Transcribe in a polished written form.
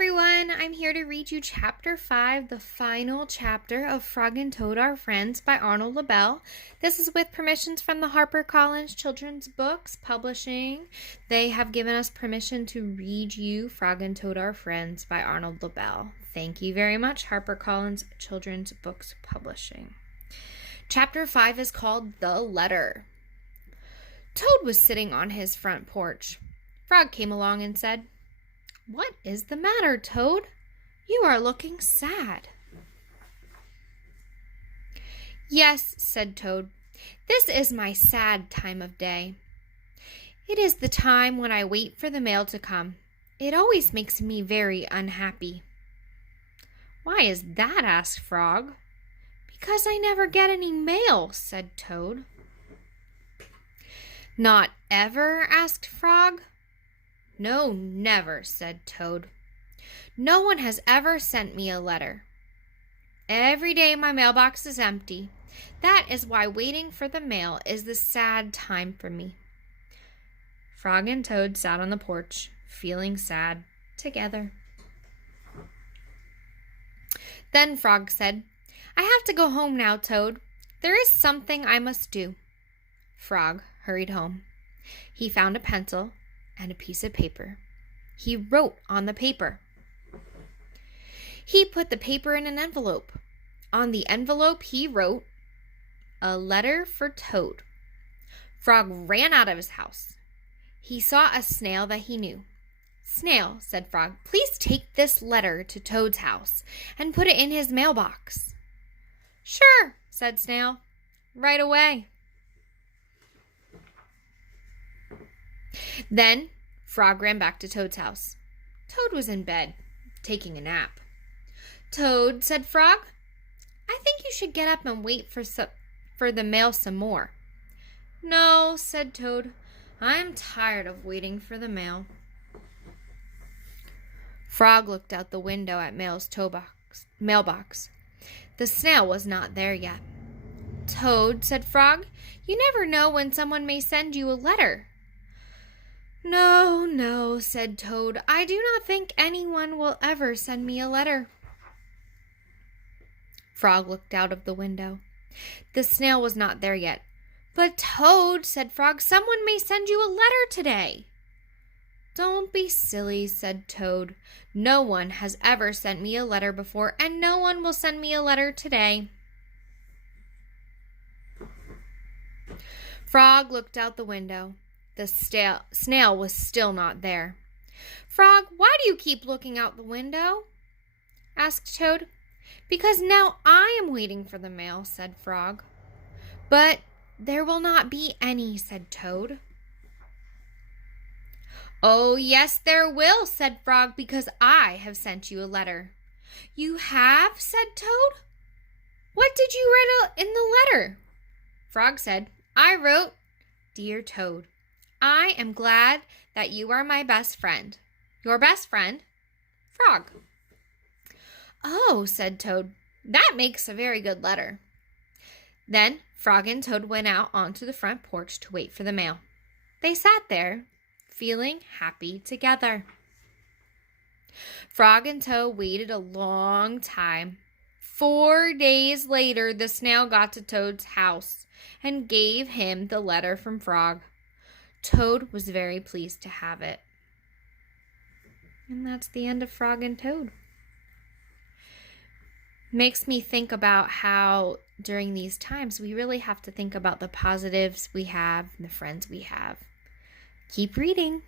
everyone, I'm here to read you Chapter 5, the final chapter of Frog and Toad Are Friends by Arnold LaBelle. This is with permissions from the HarperCollins Children's Books Publishing. They have given us permission to read you Frog and Toad Are Friends by Arnold LaBelle. Thank you very much, HarperCollins Children's Books Publishing. Chapter 5 is called The Letter. Toad was sitting on his front porch. Frog came along and said, "What is the matter, Toad? You are looking sad." "Yes," said Toad, "this is my sad time of day. It is the time when I wait for the mail to come. It always makes me very unhappy." "Why is that?" asked Frog. "Because I never get any mail," said Toad. "Not ever?" asked Frog. "No, never," said Toad. "No one has ever sent me a letter. Every day my mailbox is empty. That is why waiting for the mail is the sad time for me." Frog and Toad sat on the porch, feeling sad together. Then Frog said, "I have to go home now, Toad. There is something I must do." Frog hurried home. He found a pencil and a piece of paper. He wrote on the paper. He put the paper in an envelope. On the envelope he wrote, "A letter for Toad." Frog ran out of his house. He saw a snail that he knew. "Snail," said Frog, "please take this letter to Toad's house and put it in his mailbox." "Sure," said Snail, "right away." Then Frog ran back to Toad's house. Toad was in bed, taking a nap. "Toad," said Frog, "I think you should get up and wait for the mail some more." "No," said Toad, "I'm tired of waiting for the mail." Frog looked out the window at mailbox. The snail was not there yet. "Toad," said Frog, "you never know when someone may send you a letter." No, said Toad. "I do not think anyone will ever send me a letter." Frog looked out of the window. The snail was not there yet. "But Toad," said Frog, "someone may send you a letter today." "Don't be silly," said Toad. "No one has ever sent me a letter before, and no one will send me a letter today." Frog looked out the window. The snail was still not there. "Frog, why do you keep looking out the window?" asked Toad. "Because now I am waiting for the mail," said Frog. "But there will not be any," said Toad. "Oh, yes, there will," said Frog, "because I have sent you a letter." "You have?" said Toad. "What did you write in the letter?" Frog said, "I wrote, 'Dear Toad, I am glad that you are my best friend. Your best friend, Frog.'" "Oh," said Toad, "that makes a very good letter." Then Frog and Toad went out onto the front porch to wait for the mail. They sat there, feeling happy together. Frog and Toad waited a long time. 4 days later, the snail got to Toad's house and gave him the letter from Frog. Toad was very pleased to have it. And that's the end of Frog and Toad. Makes me think about how during these times we really have to think about the positives we have and the friends we have. Keep reading.